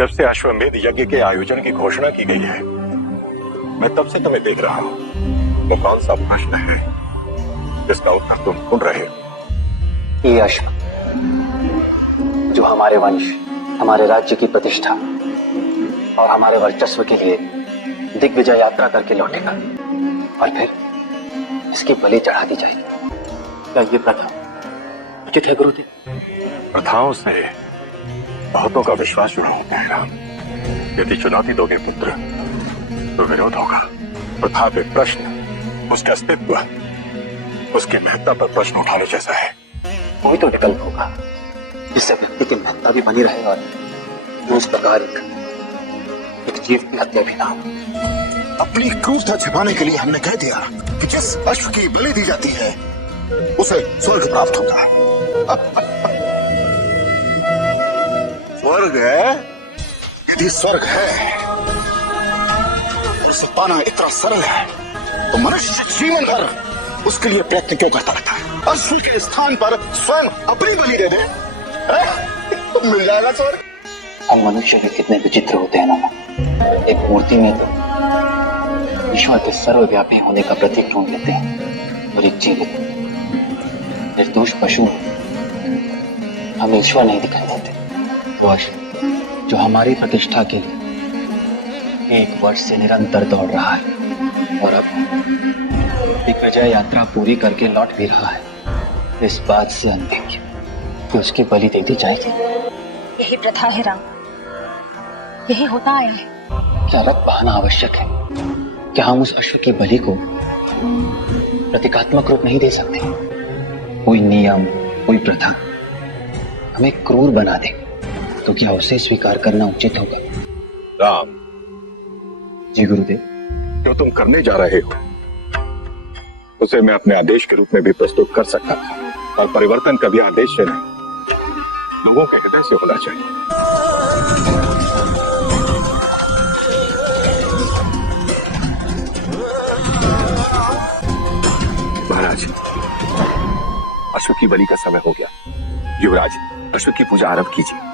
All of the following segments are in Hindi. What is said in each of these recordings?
जब से अश्वमेध यज्ञ के आयोजन की घोषणा की गई है, मैं तब से तुम्हें देख रहा हूं। वो कौन सा प्रश्न है जिसका उत्तर तुम ढूंढ रहे हो? ये अश्व जो हमारे वंश, हमारे राज्य की प्रतिष्ठा और हमारे वर्चस्व के लिए दिग्विजय यात्रा करके लौटेगा और फिर इसकी बलि चढ़ा दी जाएगी। क्या ये प्रथा उचित है गुरुदेव? प्रथाओं से बहुतों का विश्वास जुड़ा होता है राम। यदि चुनौती दोगे पुत्र तो विरोध होगा। प्रथा पे प्रश्न उसके अस्तित्व, उसकी महत्ता पर प्रश्न उठाने जैसा है। कोई तो विकल्प होगा जिससे व्यक्ति की महत्ता भी बनी रहे और उस प्रकार एक जीव की हत्या भी ना हो। अपनी क्रूरता छिपाने के लिए हमने कह दिया कि जिस अश्व की बलि दी जाती है उसे स्वर्ग प्राप्त होगा। स्वर्ग है? यदि स्वर्ग है तो इसे पाना इतना सरल है तो मनुष्य जीवन भर उसके लिए प्रयत्न क्यों करता रहता है? अश्व के स्थान पर स्वयं अपनी बलि दे दे, तो मिल जाएगा स्वर्ग। हम मनुष्य भी कितने विचित्र होते हैं ना। एक मूर्ति में तो ईश्वर के सर्वव्यापी होने का प्रतीक ढूंढ लेते हैं और एक जीवित निर्दोष पशु हमें ईश्वर नहीं दिखाई देते। वो अश्व जो हमारी प्रतिष्ठा के लिए 1 वर्ष से निरंतर दौड़ रहा है और अब दिग्विजय यात्रा पूरी करके लौट भी रहा है, इस बात से अंतिम कि उसकी बलि दे दी जाएगी। यही प्रथा है राम, यही होता आया है। क्या रक्त बहाना आवश्यक है? क्या हम उस अश्व की बलि को प्रतीकात्मक रूप नहीं दे सकते? कोई नियम, कोई प्रथा हमें क्रूर बना दे तो क्या उसे स्वीकार करना उचित होगा? राम जी गुरुदेव। जो तुम करने जा रहे हो उसे मैं अपने आदेश के रूप में भी प्रस्तुत कर सकता था, और परिवर्तन कभी आदेश से नहीं, लोगों के हृदय से होना चाहिए। महाराज, अश्व की बलि का समय हो गया। युवराज, अश्व की पूजा आरंभ कीजिए।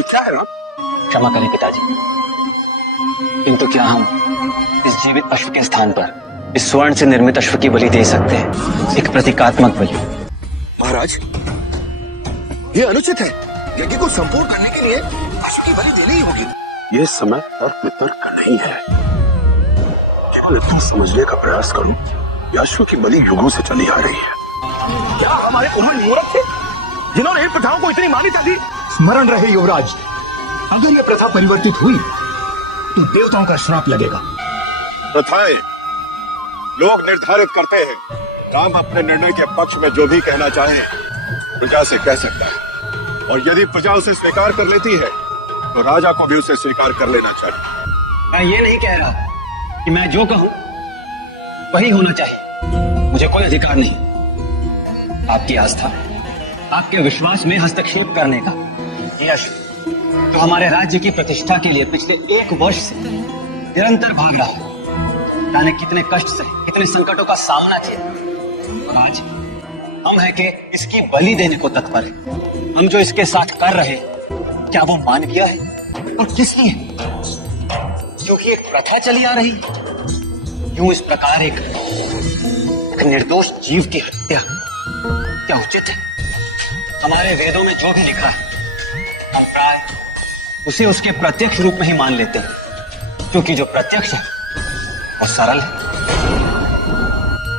क्या है राम? क्षमा करें पिताजी, किंतु क्या हम इस जीवित अश्व के स्थान पर इस स्वर्ण से निर्मित अश्व की बलि दे सकते हैं? एक प्रतीकात्मक बलि। महाराज, ये अनुचित है। यज्ञ को संपूर्ण करने के लिए अश्व की बलि देनी ही होगी। ये समय और वितर्क का नहीं है। केवल इतना समझने का प्रयास करो कि अश्व की बलि युगों से चली आ रही है। क्या हमारे पूर्वज मूर्ख थे जिन्होंने इन प्रथाओं को इतनी मान्यता दी? स्मरण रहे युवराज, अगर यह प्रथा परिवर्तित हुई तो देवताओं का श्राप लगेगा। प्रथाएं लोग निर्धारित करते हैं। राम अपने निर्णय के पक्ष में जो भी कहना चाहे प्रजा से कह सकता है, और यदि प्रजा उसे स्वीकार कर लेती है तो राजा को भी उसे स्वीकार कर लेना चाहिए। मैं ये नहीं कह रहा कि मैं जो कहूं वही होना चाहिए, मुझे कोई अधिकार नहीं आपकी आस्था, आपके विश्वास में हस्तक्षेप करने का। ये अश्व तो हमारे राज्य की प्रतिष्ठा के लिए पिछले 1 वर्ष से निरंतर भाग रहा है, जाने कितने कष्ट से, कितने संकटों का सामना किया, और आज हम है कि इसकी बलि देने को तत्पर है। हम जो इसके साथ कर रहे हैं, क्या वो मानवीय है? और किस लिए? क्योंकि एक प्रथा चली आ रही है। यूं इस प्रकार एक निर्दोष जीव की हत्या क्या उचित है? हमारे वेदों में जो भी लिखा है हम प्राय उसे उसके प्रत्यक्ष रूप में ही मान लेते हैं, क्योंकि जो प्रत्यक्ष है वो सरल है।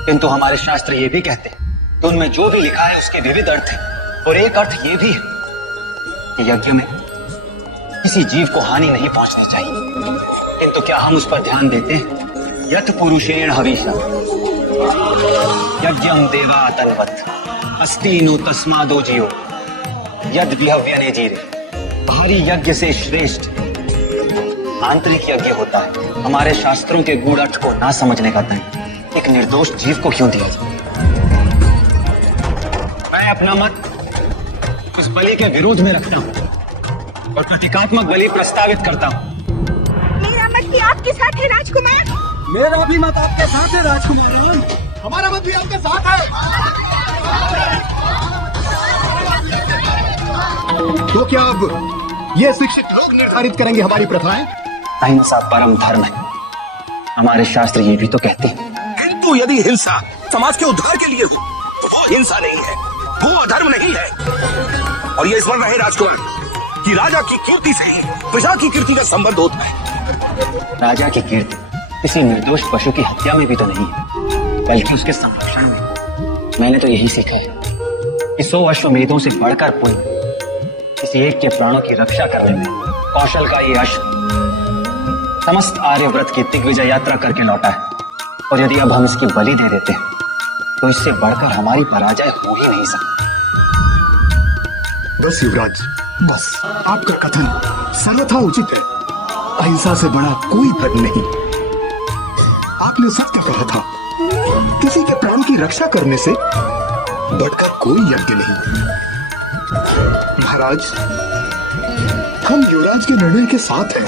किंतु हमारे शास्त्र ये भी कहते हैं कि उनमें जो भी लिखा है उसके विविध अर्थ हैं, और एक अर्थ ये भी है कि यज्ञ में किसी जीव को हानि नहीं पहुंचनी चाहिए। किंतु क्या हम उस पर ध्यान देते हैं? यत पुरुषेण हविषा यज्ञं देवा तन्वत् अस्ति नो तस्मादो जियो यद विहव्यने जीरे। बाहरी यज्ञ से श्रेष्ठ आंतरिक यज्ञ होता है। हमारे शास्त्रों के गूढ़ अर्थ को ना समझने का दंड एक निर्दोष जीव को क्यों दिया जाए? मैं अपना मत उस बलि के विरोध में रखता हूं और प्रतीकात्मक बलि प्रस्तावित करता हूं। मेरा मत भी आपके साथ है राजकुमार। मेरा भी मत आपके साथ है राजकुमार। हमारा मत भी आपके साथ है। तो क्या अब ये शिक्षित लोग निर्धारित करेंगे हमारी प्रथाएं? अहिंसा परम धर्म है, हमारे शास्त्र ये भी तो कहते हैं। किंतु यदि हिंसा समाज के उद्धार के लिए हो तो वो हिंसा नहीं है, वो अधर्म नहीं है। और ये स्मरण रहे राजकुमार कि राजा की कीर्ति से प्रजा की कीर्ति का संबंध होता है। राजा की कीर्ति किसी निर्दोष पशु की हत्या में भी तो नहीं है, बल्कि उसके संरक्षण में। मैंने तो यही सीखा है कि 100 अश्वमेधों से बढ़कर पुण्य किसी एक के प्राणों की रक्षा करने में कौशल का ये अश्व समस्त आर्यव्रत की दिग्विजय यात्रा करके लौटा है। और यदि अब हम इसकी बलि दे देते हैं तो इससे बढ़कर हमारी पराजय हो ही नहीं सकती। बस युवराज, बस। आपका कथन सर्वथा उचित है। अहिंसा से बड़ा कोई धर्म नहीं। आपने सत्य कहा था, किसी के प्राण की रक्षा करने से बढ़कर कोई यज्ञ नहीं। महाराज, हम युवराज के निर्णय के साथ हैं।